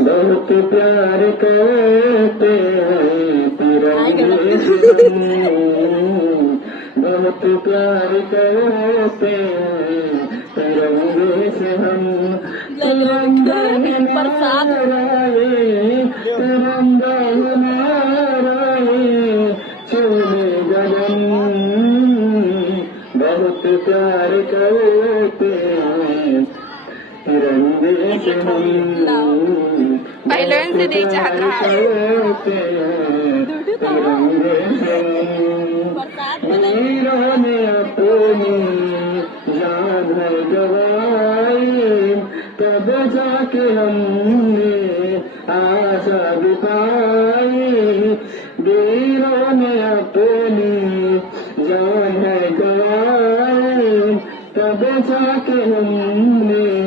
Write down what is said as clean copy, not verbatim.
बहुत प्यार करते हैं तिरंगे से हम, बहुत प्यार करते हैं तिरंगे से हम। तिरंगा हमारा ये, तिरंगा हमारा ये, चूमे गगन। बहुत प्यार करते हैं तिरंगे से हम, पहले से नहीं चाहत रहा तिरंगे से वीरों ने अपनी जान है गवाई, तब जाके हमने आजाद पाई। वीरों ने अपनी जान है गवाई, तब जाके हमने